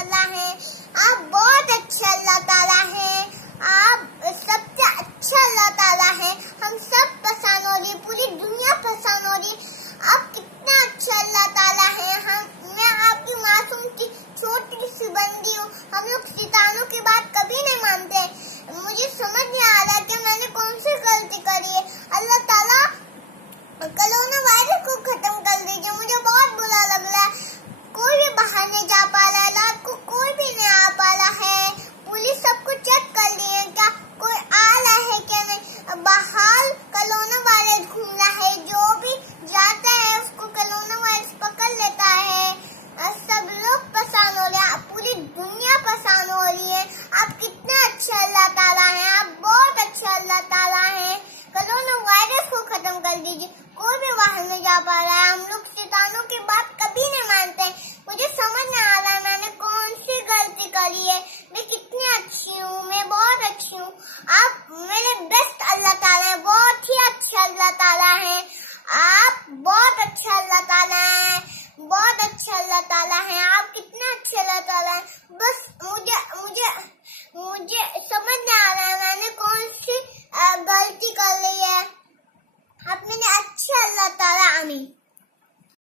माशाल्लाह हैं। आप बहुत अच्छे अल्लाह ताला हैं। आप सबसे अच्छा अल्लाह ताला हैं। हम सब परेशान हो रही, पूरी दुनिया परेशान हो रही। आप कितना अच्छा अल्लाह ताला हैं। मैं आपकी मासूम की छोटी सी बंदी हूँ। हम लोग शैतानों की बात कभी नहीं मानते। मुझे समझ नहीं आ रहा कि मैंने कौन सी गलती करी है। अल्लाह ताला कोरोना वायरस को खत्म कर दीजिए। मुझे बहुत बुरा लग रहा है। कोई भी बाहर नहीं जा पा रहा है, रात को कोई भी नहीं आ पा रहा है। पुलिस सबको चेक कर रही है, क्या कोई आ रहा है क्या नहीं। बाहर कोरोना वायरस घूम रहा है, जो भी जाता है उसको कोरोना वायरस पकड़ लेता है। सब लोग परेशान हो रहे हैं, पूरी दुनिया परेशान हो रही है। आप कितने अच्छे अल्लाह ताला हैं। आप बहुत अच्छे अल्लाह ताला हैं। कोरोना वायरस को खत्म कर दीजिए। कोई भी बाहर नहीं जा पा रहा है। हम लोग शैतानों की बात कभी नहीं मानते। मुझे समझ नहीं आ रहा है मैंने कौन सी गलती करी है। मैं कितनी अच्छी हूँ, मैं बहुत अच्छी हूँ। आप मेरे बेस्ट अल्लाह ताला हैं, बहुत ही अच्छे अल्लाह ताला हैं। आप बहुत अच्छे अल्लाह ताला हैं।